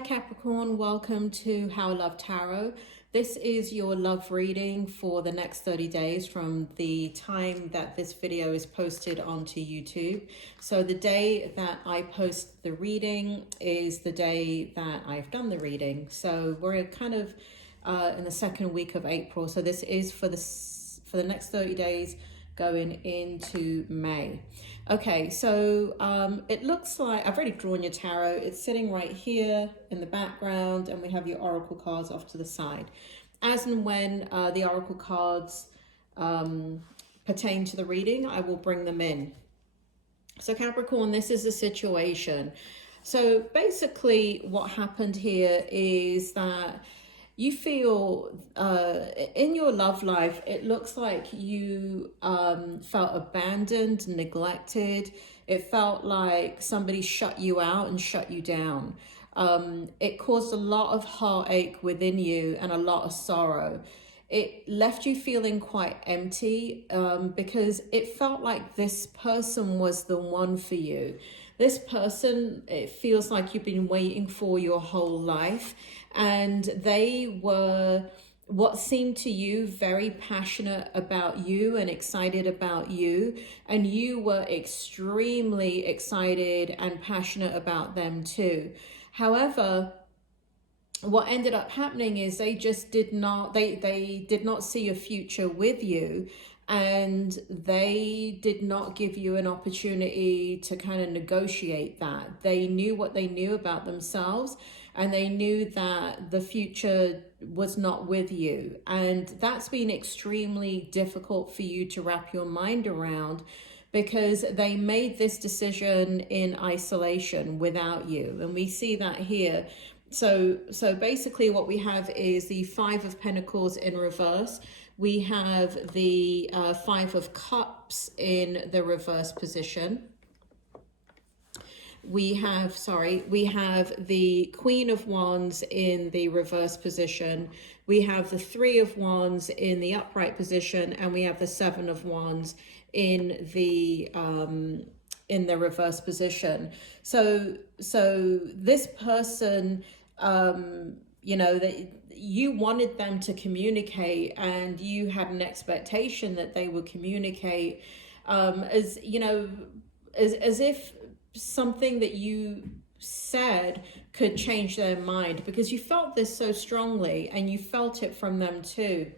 Hi Capricorn, welcome to How I Love Tarot. This is your love reading for the next 30 days from the time that this video is posted onto YouTube. So the day that I post the reading is the day that I've done the reading. So we're kind of in the second week of April. So this is for the next 30 days going into May. Okay, so it looks like I've already drawn your tarot. It's sitting right here in the background, and we have your oracle cards off to the side. As and when the oracle cards pertain to the reading, I will bring them in. So Capricorn, this is the situation. So basically what happened here is that you feel in your love life, it looks like you felt abandoned, neglected. It felt like somebody shut you out and shut you down. It caused a lot of heartache within you and a lot of sorrow. It left you feeling quite empty because it felt like this person was the one for you. This person, it feels like you've been waiting for your whole life, and they were what seemed to you very passionate about you and excited about you, and you were extremely excited and passionate about them too. However, what ended up happening is they just did not see a future with you, and they did not give you an opportunity to kind of negotiate that. They knew what they knew about themselves, and they knew that the future was not with you. And that's been extremely difficult for you to wrap your mind around, because they made this decision in isolation without you. And we see that here. So basically what we have is the Five of Pentacles in reverse. We have the Five of Cups in the reverse position. We have the Queen of Wands in the reverse position. We have the Three of Wands in the upright position, and we have the Seven of Wands in the reverse position. So this person, you know, that you wanted them to communicate, and you had an expectation that they would communicate, as you know, as if something that you said could change their mind, because you felt this so strongly and you felt it from them too.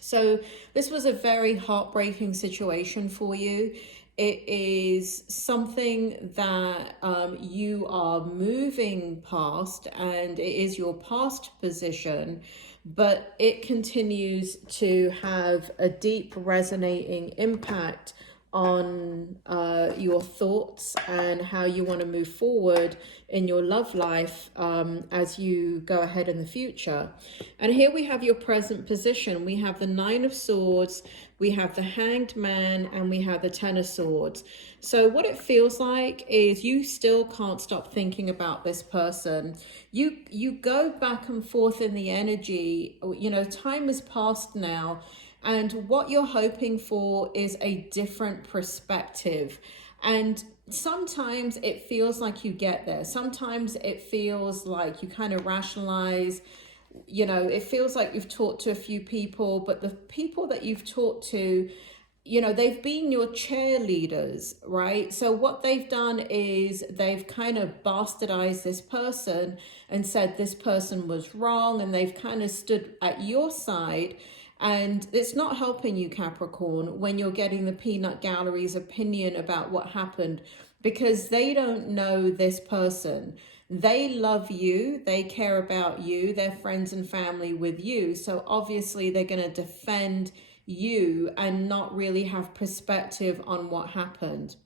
So this was a very heartbreaking situation for you. It is something that you are moving past, and it is your past position, but it continues to have a deep resonating impact on your thoughts and how you want to move forward in your love life as you go ahead in the future. And here we have your present position. We have the Nine of Swords, we have the Hanged Man, and we have the Ten of Swords. So what it feels like is you still can't stop thinking about this person. You go back and forth in the energy. You know, time has passed now, and what you're hoping for is a different perspective. And sometimes it feels like you get there. Sometimes it feels like you kind of rationalize. You know, it feels like you've talked to a few people, but the people that you've talked to, you know, they've been your cheerleaders, right? So what they've done is they've kind of bastardized this person and said this person was wrong, and they've kind of stood at your side. And it's not helping you, Capricorn, when you're getting the peanut gallery's opinion about what happened, because they don't know this person. They love you, they care about you, they're friends and family with you. So obviously they're going to defend you and not really have perspective on what happened.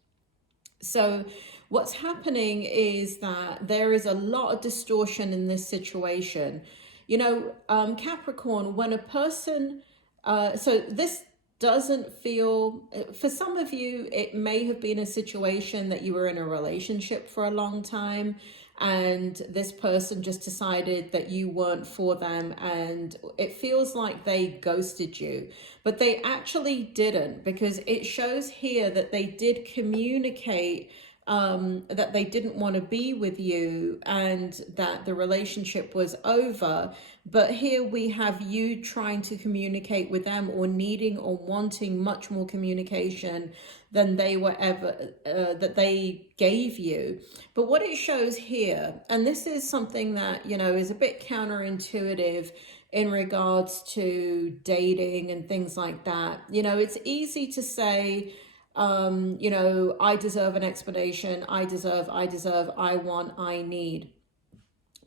So what's happening is that there is a lot of distortion in this situation. You know, Capricorn, when a person, so this doesn't feel, for some of you, it may have been a situation that you were in a relationship for a long time, and this person just decided that you weren't for them, and it feels like they ghosted you, but they actually didn't, because it shows here that they did communicate that they didn't want to be with you and that the relationship was over. But here we have you trying to communicate with them, or needing or wanting much more communication than they were ever, that they gave you. But what it shows here, and this is something that, you know, is a bit counterintuitive in regards to dating and things like that. You know, it's easy to say, you know, I deserve an explanation, I deserve, I want, I need,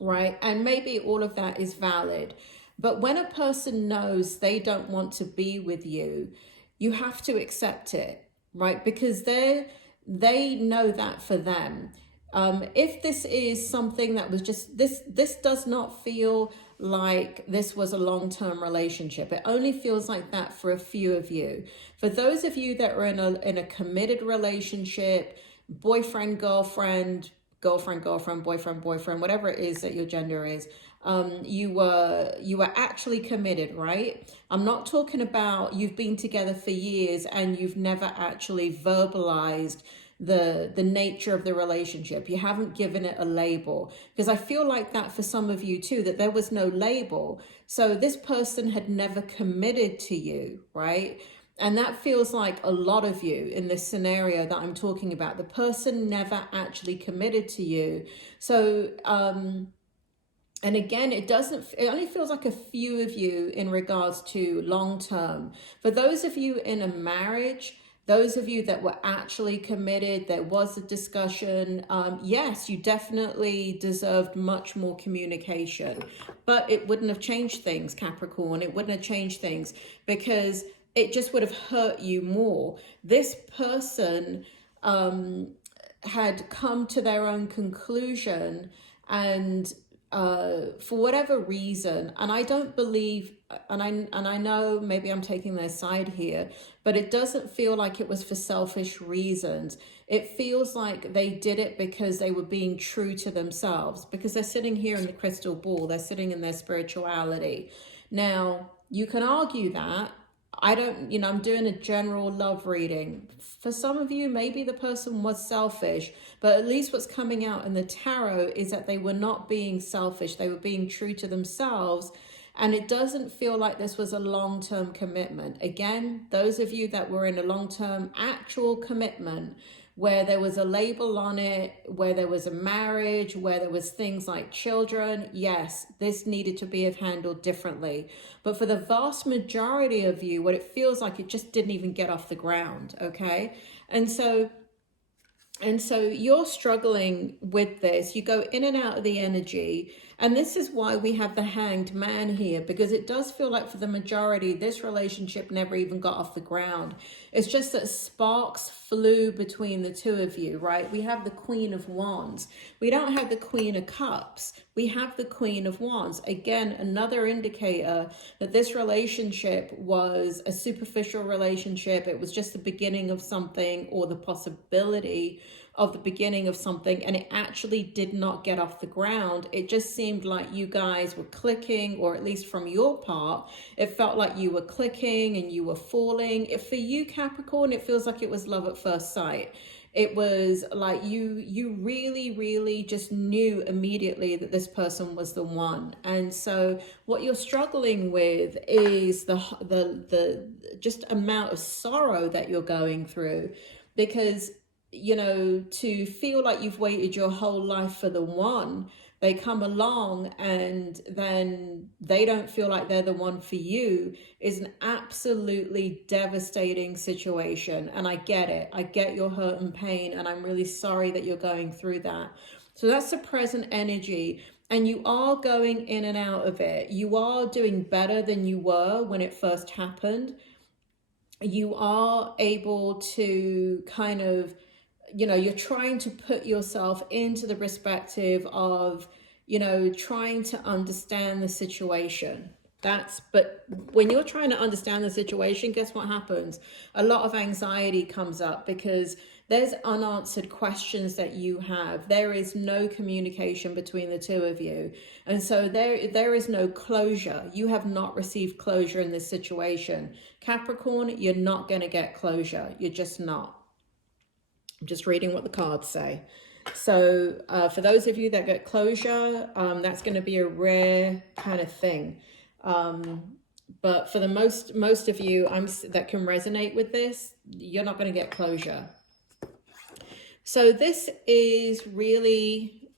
right? And maybe all of that is valid. But when a person knows they don't want to be with you, you have to accept it, right? Because they know that for them. If this is something that was just, this does not feel like this was a long-term relationship. It only feels like that for a few of you. For those of you that are in a committed relationship, boyfriend, girlfriend, boyfriend, whatever it is that your gender is, you were actually committed, right? I'm not talking about you've been together for years and you've never actually verbalized the nature of the relationship. You haven't given it a label, because I feel like that for some of you too, that there was no label. So this person had never committed to you, right? And that feels like a lot of you in this scenario that I'm talking about. The person never actually committed to you. So, and again, it only feels like a few of you in regards to long term. For those of you in a marriage, those of you that were actually committed, there was a discussion. Yes, you definitely deserved much more communication, but it wouldn't have changed things, Capricorn. It wouldn't have changed things, because it just would have hurt you more. This person had come to their own conclusion, and for whatever reason, and I don't believe, and I know maybe I'm taking their side here, but it doesn't feel like it was for selfish reasons. It feels like they did it because they were being true to themselves, because they're sitting here in the crystal ball, they're sitting in their spirituality. Now, you can argue that. I don't, you know, I'm doing a general love reading. For some of you, maybe the person was selfish, but at least what's coming out in the tarot is that they were not being selfish. They were being true to themselves. And it doesn't feel like this was a long-term commitment. Again, those of you that were in a long-term actual commitment, where there was a label on it, where there was a marriage, where there was things like children, yes, this needed to be handled differently. But for the vast majority of you, what it feels like, it just didn't even get off the ground, okay? And so you're struggling with this. You go in and out of the energy. And this is why we have the Hanged Man here, because it does feel like for the majority, this relationship never even got off the ground. It's just that sparks flew between the two of you, right? We have the Queen of Wands. We don't have the Queen of Cups. We have the Queen of Wands. Again, another indicator that this relationship was a superficial relationship. It was just the beginning of something, or the possibility of the beginning of something, and it actually did not get off the ground. It just seemed like you guys were clicking, or at least from your part, it felt like you were clicking and you were falling. If for you, Capricorn, it feels like it was love at first sight. It was like you really just knew immediately that this person was the one. And so what you're struggling with is the just amount of sorrow that you're going through, because, you know, to feel like you've waited your whole life for the one, they come along and then they don't feel like they're the one for you, is an absolutely devastating situation. And I get it. I get your hurt and pain, and I'm really sorry that you're going through that. So that's the present energy. And you are going in and out of it. You are doing better than you were when it first happened. You are able to kind of, you know, you're trying to put yourself into the perspective of, you know, trying to understand the situation. But when you're trying to understand the situation, guess what happens? A lot of anxiety comes up, because there's unanswered questions that you have. There is no communication between the two of you. And so there is no closure. You have not received closure in this situation. Capricorn, you're not going to get closure. You're just not. I'm just reading what the cards say. So for those of you that get closure, that's going to be a rare kind of thing. But for the most of you that can resonate with this, you're not going to get closure. So this is really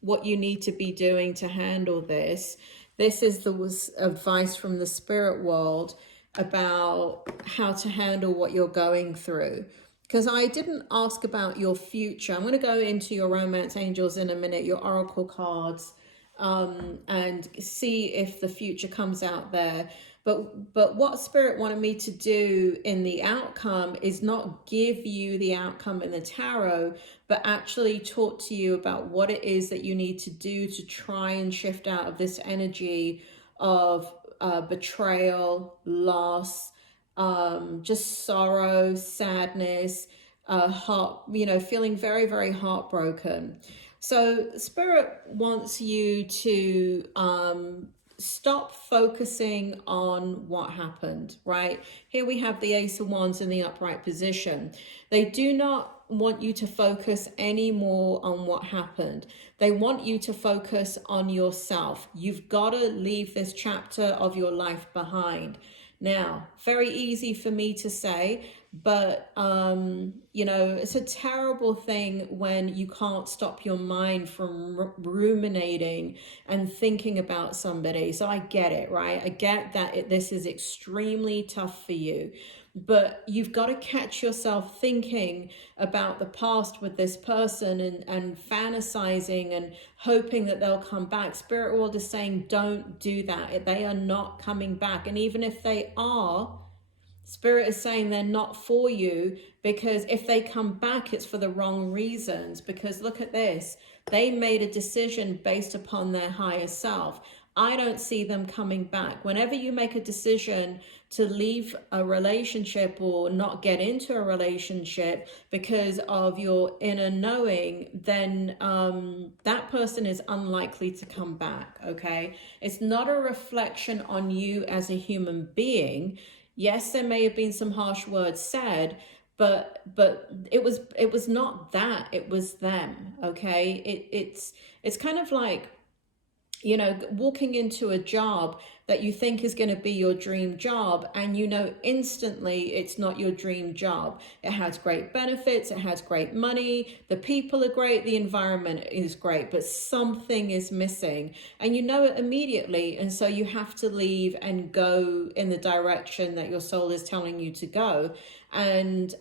what you need to be doing to handle this. This is the advice from the spirit world about how to handle what you're going through. Because I didn't ask about your future. I'm going to go into your romance angels in a minute, your oracle cards, and see if the future comes out there. But what spirit wanted me to do in the outcome is not give you the outcome in the tarot, but actually talk to you about what it is that you need to do to try and shift out of this energy of betrayal, loss, just sorrow, sadness, feeling very, very heartbroken. So spirit wants you to stop focusing on what happened, right? Here we have the Ace of Wands in the upright position. They do not want you to focus anymore on what happened. They want you to focus on yourself. You've got to leave this chapter of your life behind. Now, very easy for me to say, but, it's a terrible thing when you can't stop your mind from ruminating and thinking about somebody. So I get it, right? I get that this is extremely tough for you, but you've got to catch yourself thinking about the past with this person and fantasizing and hoping that they'll come back. Spirit world is saying, don't do that. They are not coming back. And even if they are, Spirit is saying they're not for you, because if they come back, it's for the wrong reasons. Because look at this. They made a decision based upon their higher self. I don't see them coming back. Whenever you make a decision to leave a relationship or not get into a relationship because of your inner knowing, then that person is unlikely to come back, okay? It's not a reflection on you as a human being. Yes, there may have been some harsh words said, but it was not that, it was them, okay? It's kind of like, walking into a job that you think is going to be your dream job, and instantly it's not your dream job. It has great benefits, it has great money, the people are great, the environment is great, but something is missing, and you know it immediately, and so you have to leave and go in the direction that your soul is telling you to go. And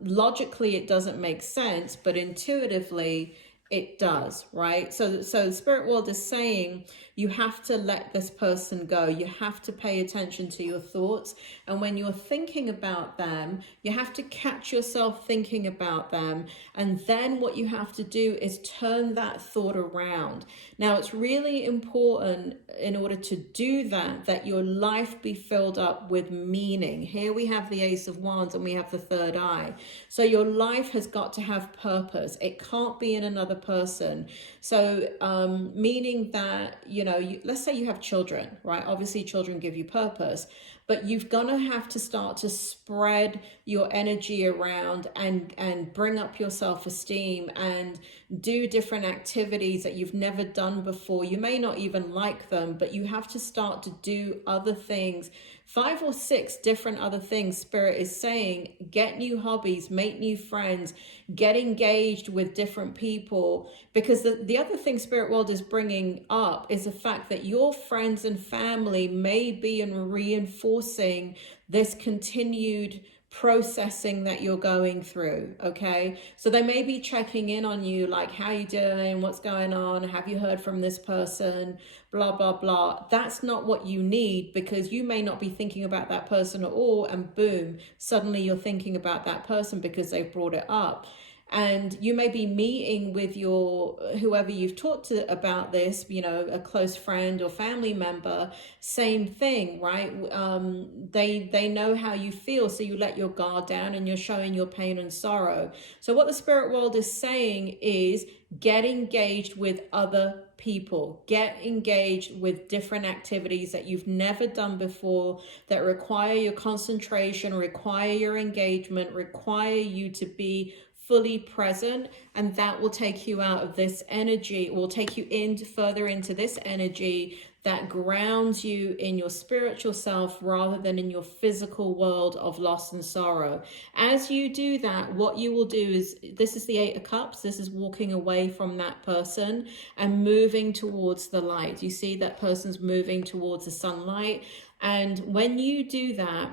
logically it doesn't make sense, but intuitively it does, right? So the spirit world is saying you have to let this person go. You have to pay attention to your thoughts. And when you're thinking about them, you have to catch yourself thinking about them. And then what you have to do is turn that thought around. Now, it's really important in order to do that your life be filled up with meaning. Here we have the Ace of Wands and we have the third eye. So your life has got to have purpose. It can't be in another person. So meaning that, let's say you have children, right? Obviously children give you purpose, but you've got to have to start to spread your energy around and bring up your self-esteem and do different activities that you've never done before. You may not even like them, but you have to start to do other things. 5 or 6 different other things. Spirit is saying, get new hobbies, make new friends, get engaged with different people. Because the other thing Spirit World is bringing up is the fact that your friends and family may be reinforcing this continued processing that you're going through, okay? So they may be checking in on you, like, how you doing, what's going on, have you heard from this person, blah blah blah. That's not what you need, because you may not be thinking about that person at all, and boom, suddenly you're thinking about that person because they've brought it up. And you may be meeting with your whoever you've talked to about this, you know, a close friend or family member, same thing, right? They know how you feel, so you let your guard down and you're showing your pain and sorrow. So what the spirit world is saying is get engaged with other people, get engaged with different activities that you've never done before, that require your concentration, require your engagement, require you to be fully present, and that will take you out of this energy, will take you further into this energy that grounds you in your spiritual self rather than in your physical world of loss and sorrow. As you do that, what you will do is, this is the Eight of Cups, this is walking away from that person and moving towards the light. You see that person's moving towards the sunlight, and when you do that,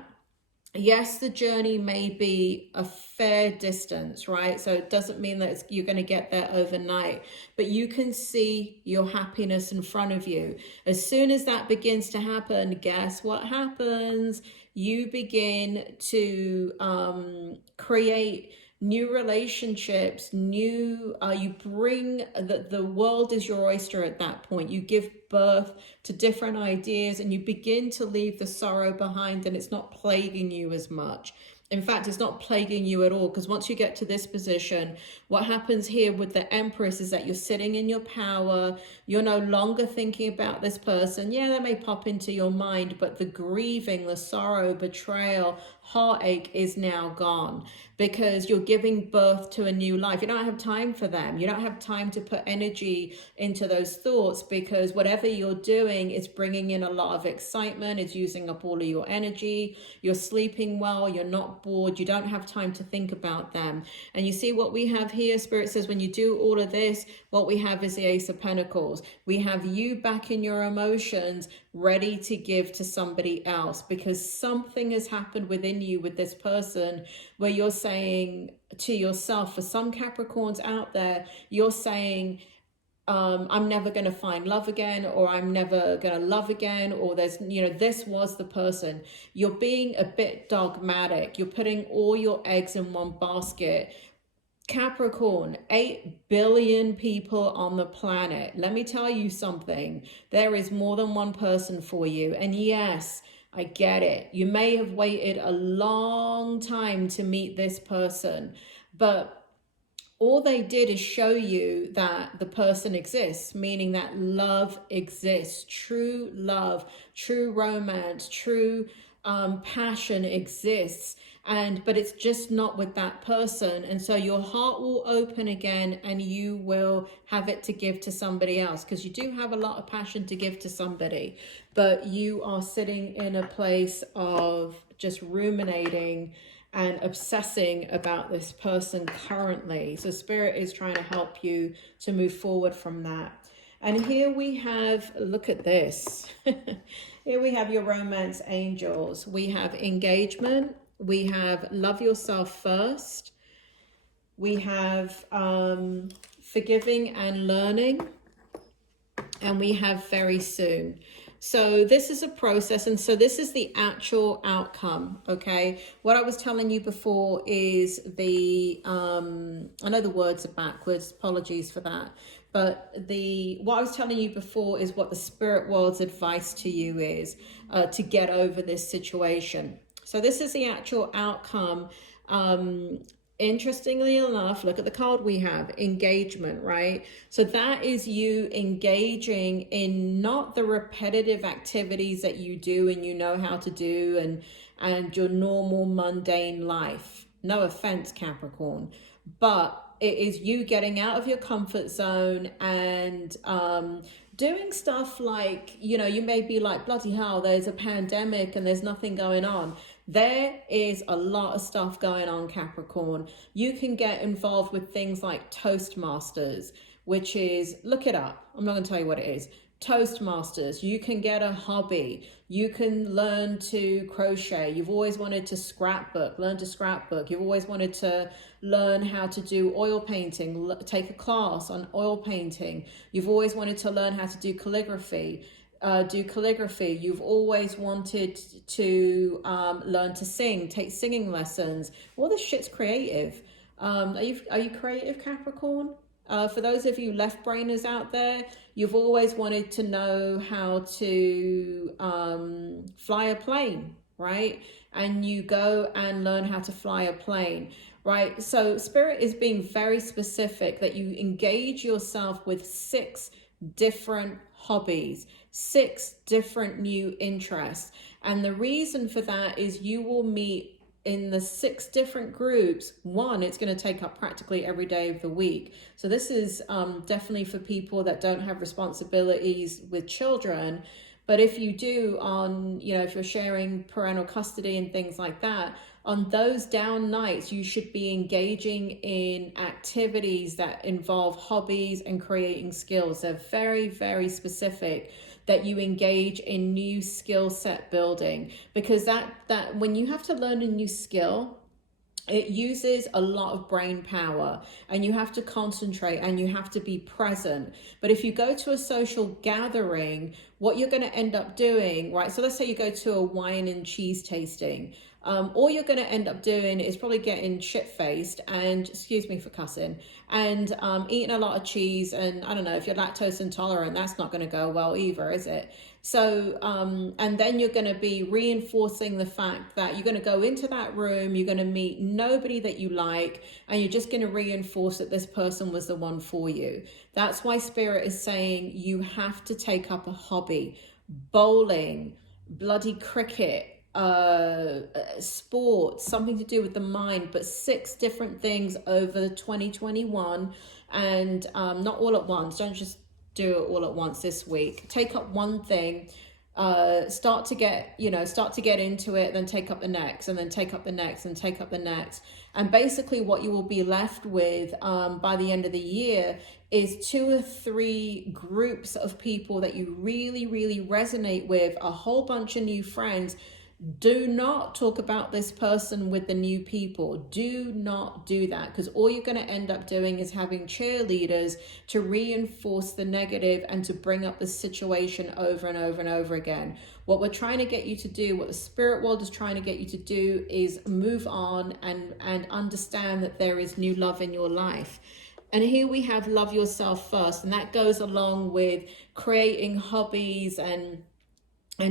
yes, the journey may be a fair distance, right? So it doesn't mean that you're going to get there overnight, but you can see your happiness in front of you. As soon as that begins to happen, guess what happens? You begin to create new relationships, you bring, the world is your oyster at that point. You give birth to different ideas and you begin to leave the sorrow behind, and it's not plaguing you as much. In fact, it's not plaguing you at all, because once you get to this position, what happens here with the Empress is that you're sitting in your power. You're no longer thinking about this person. Yeah, that may pop into your mind, but the grieving, the sorrow, betrayal, heartache is now gone, because you're giving birth to a new life. You don't have time for them. You don't have time to put energy into those thoughts, because whatever you're doing is bringing in a lot of excitement. It's using up all of your energy. You're sleeping well. You're not bored. You don't have time to think about them. And you see what we have here? Spirit says when you do all of this, what we have is the Ace of Pentacles. We have you back in your emotions, ready to give to somebody else, because something has happened within you with this person where you're saying to yourself, for some Capricorns out there, you're saying, I'm never going to find love again, or I'm never going to love again, or there's, you know, this was the person. You're being a bit dogmatic. You're putting all your eggs in one basket. Capricorn, 8 billion people on the planet. Let me tell you something. There is more than one person for you. And yes, I get it. You may have waited a long time to meet this person, but all they did is show you that the person exists, meaning that love exists, true love, true romance, true passion exists, but it's just not with that person. And so your heart will open again and you will have it to give to somebody else, because you do have a lot of passion to give to somebody, but you are sitting in a place of just ruminating and obsessing about this person currently. So Spirit is trying to help you to move forward from that. And here we have, look at this. Here we have your romance angels. We have engagement. We have love yourself first. We have forgiving and learning. And we have very soon. So this is a process, and so this is the actual outcome, okay? What I was telling you before is the, I know the words are backwards, apologies for that, but what I was telling you before is what the spirit world's advice to you is to get over this situation. So this is the actual outcome. Interestingly enough, look at the card we have, engagement, right? So that is you engaging in not the repetitive activities that you do and you know how to do and your normal mundane life. No offense, Capricorn, but it is you getting out of your comfort zone and doing stuff like, you know, you may be like, bloody hell, there's a pandemic and there's nothing going on. There is a lot of stuff going on, Capricorn. You can get involved with things like Toastmasters, which is, look it up. I'm not going to tell you what it is. Toastmasters. You can get a hobby. You can learn to crochet. You've always wanted to scrapbook. Learn to scrapbook. You've always wanted to learn how to do oil painting. Take a class on oil painting. You've always wanted to learn how to do calligraphy. You've always wanted to learn to sing, take singing lessons. All this shit's creative. Are you creative, Capricorn? For those of you left brainers out there, you've always wanted to know how to fly a plane, right? And you go and learn how to fly a plane, right? So Spirit is being very specific that you engage yourself with 6 different hobbies, 6 different new interests. And the reason for that is you will meet in the 6 different groups. One, it's going to take up practically every day of the week. So this is definitely for people that don't have responsibilities with children. But if you do on, if you're sharing parental custody and things like that, on those down nights, you should be engaging in activities that involve hobbies and creating skills. They're very, very specific that you engage in new skill set building, because that when you have to learn a new skill, it uses a lot of brain power, and you have to concentrate and you have to be present. But if you go to a social gathering, what you're going to end up doing, right? So let's say you go to a wine and cheese tasting. All you're going to end up doing is probably getting shit-faced and, excuse me for cussing, and eating a lot of cheese. And I don't know, if you're lactose intolerant, that's not going to go well either, is it? So, and then you're going to be reinforcing the fact that you're going to go into that room, you're going to meet nobody that you like, and you're just going to reinforce that this person was the one for you. That's why Spirit is saying you have to take up a hobby. Bowling, bloody cricket, sports, something to do with the mind, but 6 different things over 2021, and not all at once. Don't just do it all at once this week. Take up one thing, start to get into it, then take up the next, and then take up the next, and take up the next. And basically what you will be left with by the end of the year is 2 or 3 groups of people that you really, really resonate with, a whole bunch of new friends. Do not talk about this person with the new people. Do not do that, because all you're going to end up doing is having cheerleaders to reinforce the negative and to bring up the situation over and over and over again. What we're trying to get you to do, what the spirit world is trying to get you to do, is move on and understand that there is new love in your life. And here we have love yourself first, and that goes along with creating hobbies and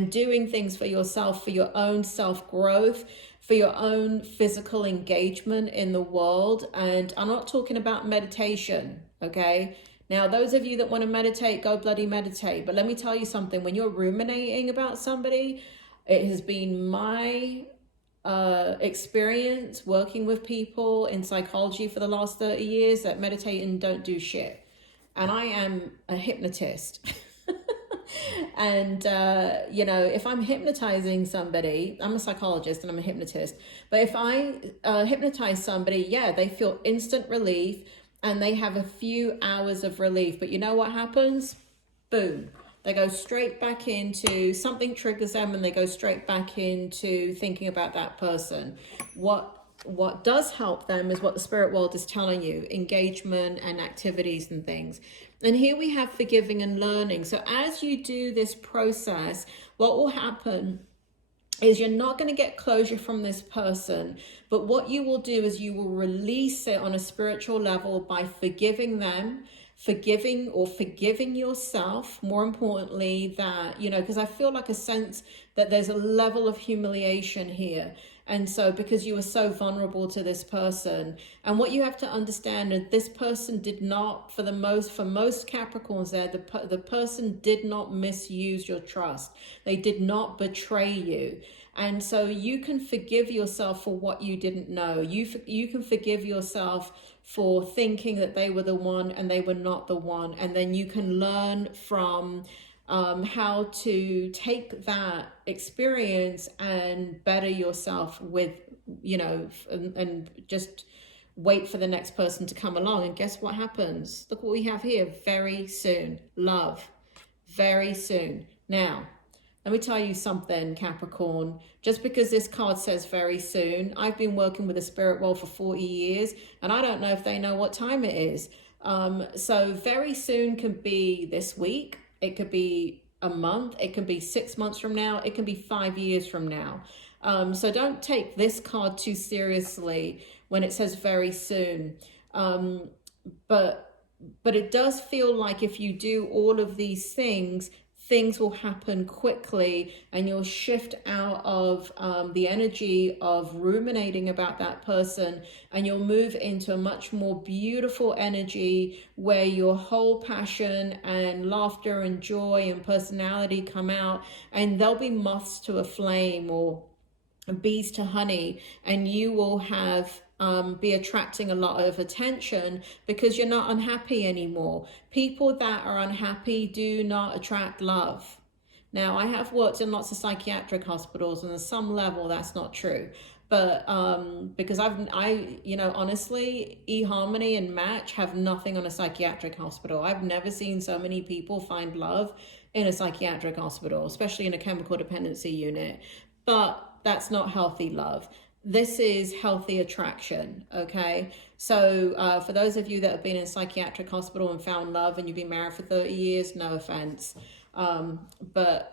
doing things for yourself, for your own self-growth, for your own physical engagement in the world. And I'm not talking about meditation, okay? Now, those of you that want to meditate, go bloody meditate. But let me tell you something. When you're ruminating about somebody, it has been my experience working with people in psychology for the last 30 years that meditating don't do shit. And I am a hypnotist. And, if I'm hypnotizing somebody, I'm a psychologist and I'm a hypnotist, but if I hypnotize somebody, yeah, they feel instant relief and they have a few hours of relief. But you know what happens? Boom. They go straight back into something, triggers them, and they go straight back into thinking about that person. What does help them is what the spirit world is telling you, engagement and activities and things. And here we have forgiving and learning. So as you do this process, what will happen is you're not going to get closure from this person, but what you will do is you will release it on a spiritual level by forgiving them, forgiving yourself, more importantly, that, because I feel like a sense that there's a level of humiliation here. And so because you were so vulnerable to this person, and what you have to understand is this person did not, for most Capricorns there, the person did not misuse your trust. They did not betray you. And so you can forgive yourself for what you didn't know. You can forgive yourself for thinking that they were the one and they were not the one. And then you can learn from how to take that experience and better yourself with, and just wait for the next person to come along. And guess what happens? Look what we have here. Very soon. Love. Very soon. Now, let me tell you something, Capricorn. Just because this card says very soon, I've been working with the spirit world for 40 years, and I don't know if they know what time it is. So very soon can be this week. It could be a month. It can be 6 months from now. It can be 5 years from now. So don't take this card too seriously when it says very soon. But it does feel like if you do all of these things, things will happen quickly, and you'll shift out of the energy of ruminating about that person, and you'll move into a much more beautiful energy where your whole passion and laughter and joy and personality come out, and there'll be moths to a flame or bees to honey, and you will have be attracting a lot of attention because you're not unhappy anymore. People that are unhappy do not attract love. Now, I have worked in lots of psychiatric hospitals, and on some level that's not true. But because honestly, eHarmony and Match have nothing on a psychiatric hospital. I've never seen so many people find love in a psychiatric hospital, especially in a chemical dependency unit. But that's not healthy love. This is healthy attraction, okay? So for those of you that have been in a psychiatric hospital and found love and you've been married for 30 years, no offense. But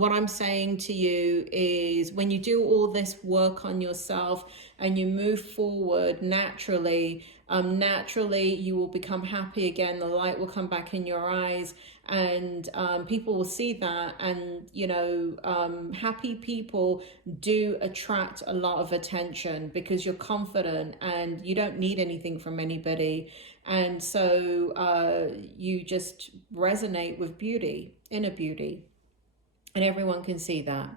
what I'm saying to you is when you do all this work on yourself and you move forward naturally, you will become happy again. The light will come back in your eyes, and people will see that. And happy people do attract a lot of attention because you're confident and you don't need anything from anybody, and so you just resonate with beauty, inner beauty, and everyone can see that.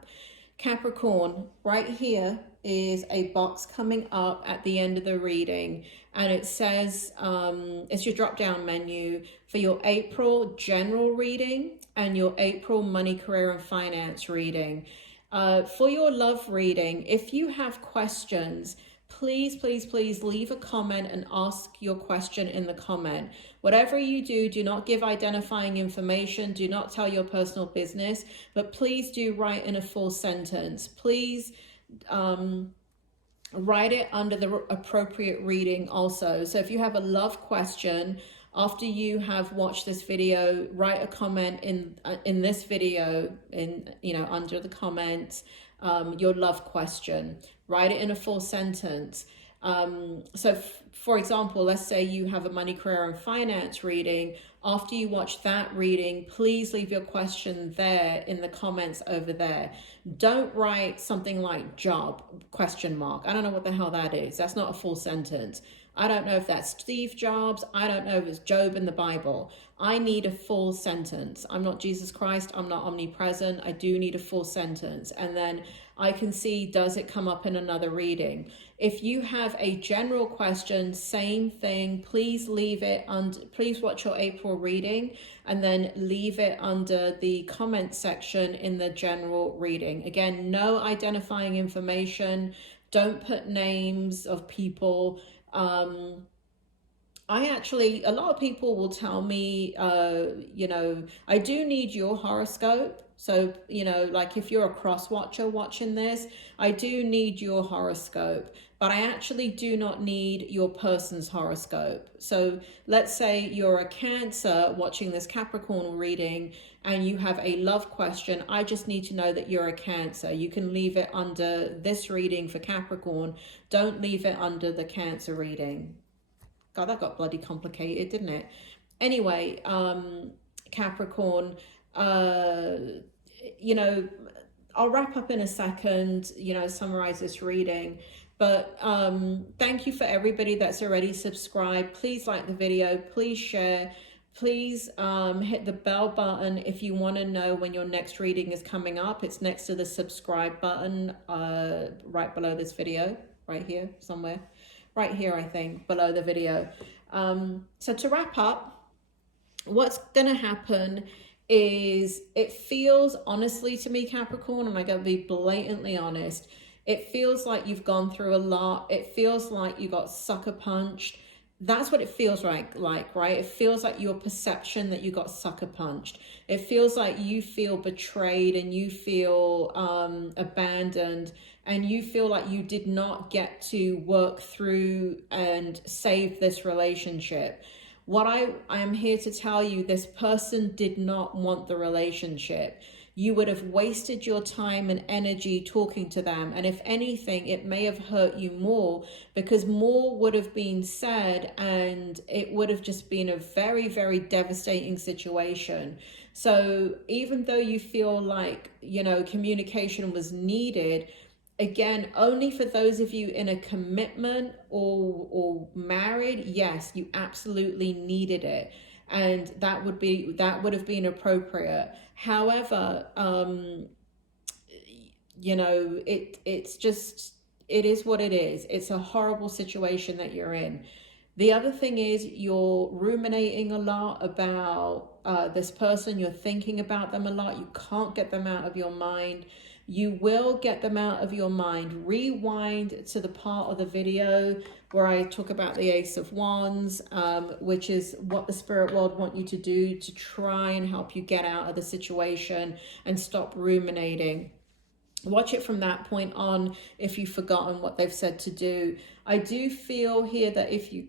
Capricorn, right here is a box coming up at the end of the reading, and it says it's your drop down menu for your April general reading and your April money, career and finance reading. For your love reading, if you have questions, please leave a comment and ask your question in the comment. Whatever you do, do not give identifying information. Do not tell your personal business, but please do write in a full sentence. Please write it under the appropriate reading also. So if you have a love question, after you have watched this video, write a comment in this video, under the comments, your love question. Write it in a full sentence. For example, let's say you have a money, career and finance reading. After you watch that reading, please leave your question there in the comments over there. Don't write something like job, ? I don't know what the hell that is. That's not a full sentence. I don't know if that's Steve Jobs. I don't know if it's Job in the Bible. I need a full sentence. I'm not Jesus Christ. I'm not omnipresent. I do need a full sentence. And then I can see, does it come up in another reading? If you have a general question, same thing, please leave it under, please watch your April reading and then leave it under the comment section in the general reading. Again, no identifying information. Don't put names of people. A lot of people will tell me, I do need your horoscope. So, like if you're a cross watcher watching this, I do need your horoscope, but I actually do not need your person's horoscope. So let's say you're a Cancer watching this Capricorn reading and you have a love question. I just need to know that you're a Cancer. You can leave it under this reading for Capricorn. Don't leave it under the Cancer reading. God, that got bloody complicated, didn't it? Anyway, Capricorn, I'll wrap up in a second, summarize this reading. But thank you for everybody that's already subscribed. Please like the video. Please share. Please hit the bell button if you want to know when your next reading is coming up. It's next to the subscribe button right below this video. Right here somewhere. Right here, I think, below the video. So to wrap up, what's going to happen is it feels, honestly to me, Capricorn, and I gotta be blatantly honest, it feels like you've gone through a lot. It feels like you got sucker punched. That's what it feels like, right? It feels like your perception that you got sucker punched. It feels like you feel betrayed and you feel abandoned, and you feel like you did not get to work through and save this relationship. What I am here to tell you, this person did not want the relationship. you would have wasted your time and energy talking to them. And if anything, it may have hurt you more, because more would have been said and it would have just been a very, very devastating situation. So even though you feel like, you know, communication was needed, again, only for those of you in a commitment or married, yes, you absolutely needed it. And that would have been appropriate. However, you know, it is what it is. It's a horrible situation that you're in. The other thing is, you're ruminating a lot about this person. You're thinking about them a lot. You can't get them out of your mind. You will get them out of your mind. Rewind to the part of the video where I talk about the Ace of Wands, which is what the spirit world want you to do to try and help you get out of the situation and stop ruminating. Watch it from that point on if you've forgotten what they've said to do. I do feel here that if you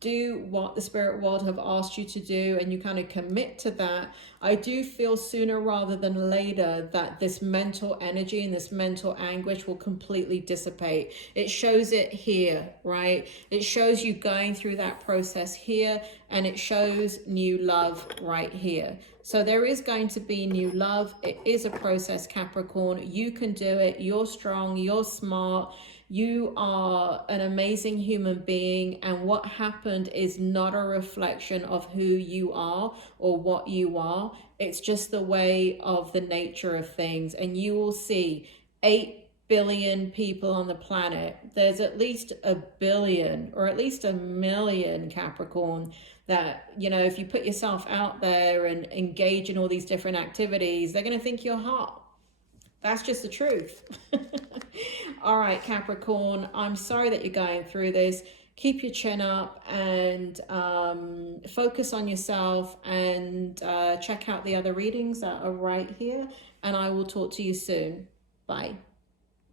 do what the spirit world have asked you to do and you kind of commit to that, I do feel sooner rather than later that this mental energy and this mental anguish will completely dissipate. It shows it here, right? It shows you going through that process here, and it shows new love right here. So there is going to be new love. It is a process, Capricorn. You can do it. You're strong. You're smart. You are an amazing human being, and what happened is not a reflection of who you are or what you are. It's just the way of the nature of things. And you will see 8 billion people on the planet. There's at least a billion or at least a million, Capricorn, that, you know, if you put yourself out there and engage in all these different activities, they're going to think you're hot. That's just the truth. All right, Capricorn, I'm sorry that you're going through this. Keep your chin up and focus on yourself, and check out the other readings that are right here. And I will talk to you soon. Bye.